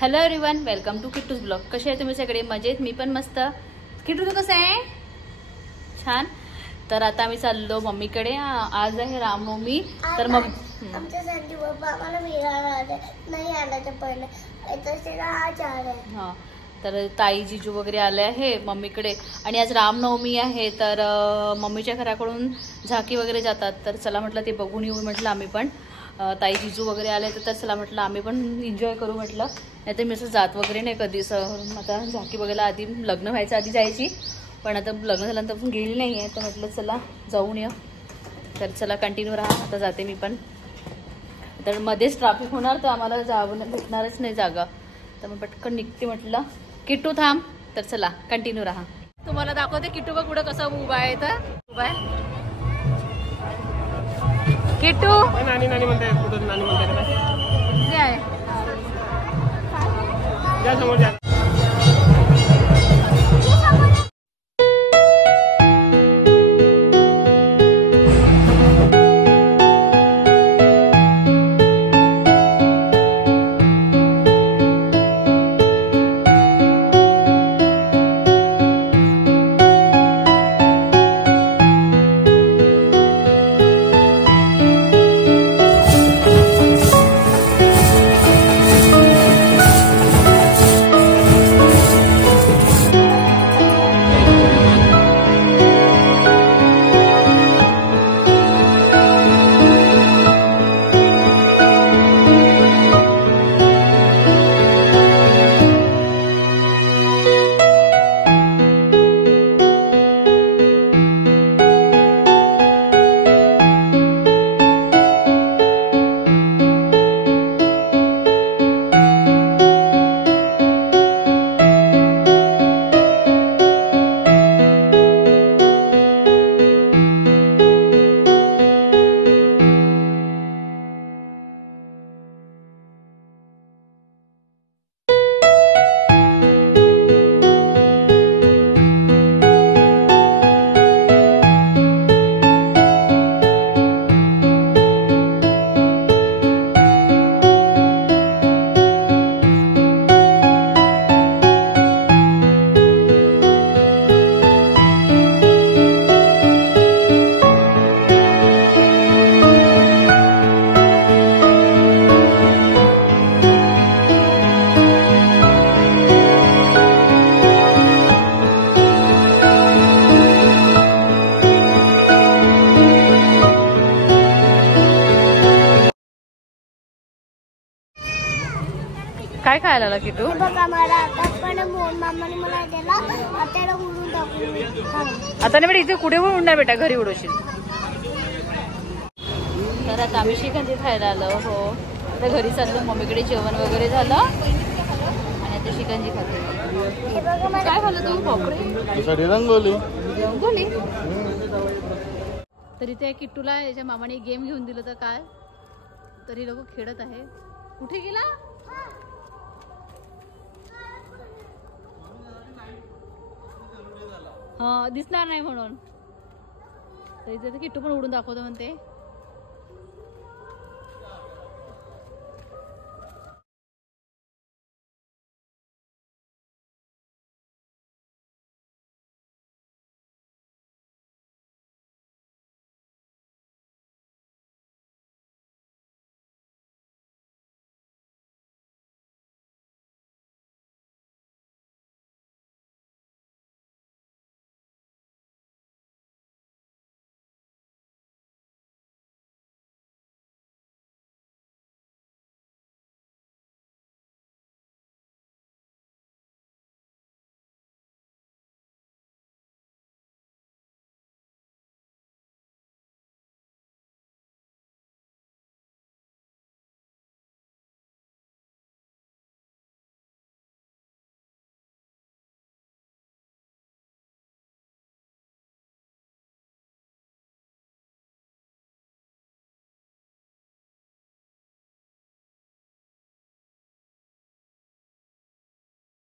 Hello everyone, welcome to Kittu's blog. कसे आहे तुम्ही सगळे? मजेत? मी पण मस्त. किट्टू तू कसं आहे? छान. तर आता आम्ही चाललो मम्मीकडे. आज आहे रामनवमी. तर मग आमच्या संजू बाबा आम्हाला मिळाला नाही आल्याच्या पहिले आज आले. हां, तर ताई जिजू वगैरे आले आहे मम्मीकडे. आणि आज रामनवमी आहे, तर मम्मीच्या घराकडून झाकी वगैरे जातात. तर चला म्हटलं ते बघून येऊ म्हटलं आम्ही पण. ताई जिजू वगैरे आले तर चला म्हटलं आम्ही पण एन्जॉय करू म्हटलं. नाही तर मी असं जात वगैरे नाही कधीच. आता झाकी बघायला आधी लग्न व्हायचं आधी जायची, पण आता लग्न झाल्यानंतर पण गेली नाही आहे. तर म्हटलं चला जाऊन ये. तर चला कंटिन्यू राहा. आता जाते मी पण. तर मध्येच ट्रॅफिक होणार तर आम्हाला जावं भेटणारच नाही जागा. तर मग पटकन निघते म्हटलं. किट्टू थांब. तर चला कंटिन्यू राहा. तुम्हाला दाखवते किट्टू बघ कुठं कसं उभा आहे. तर उभा आहे किट्टू. नानी नानी म्हणते कुठं नानी म्हणते काय जा समोर जा. काय खायला आला किट्टू? बघा मला आता पण मामाने मला दिला. आता उडून टाकू. आता नाही बेटा, इथे कुठे पण उडणार बेटा, घरी उडवशील. तर आता आम्ही शिकंजी खायला आलो. हो, आता घरी चाललो. मम्मीकडे जेवण वगैरे झालं आणि आता शिकंजी खाते. काय खाल्लं तू? भाकरी रंगोली. रंगोली. तर इथे किट्टूला याच्या मामाने गेम घेऊन दिलं तर काय, तरी लोक खेळत आहे. कुठे गेला? हा, दिसणार नाही म्हणून. तर इथे किट्टू पण उडून दाखवतो म्हणते.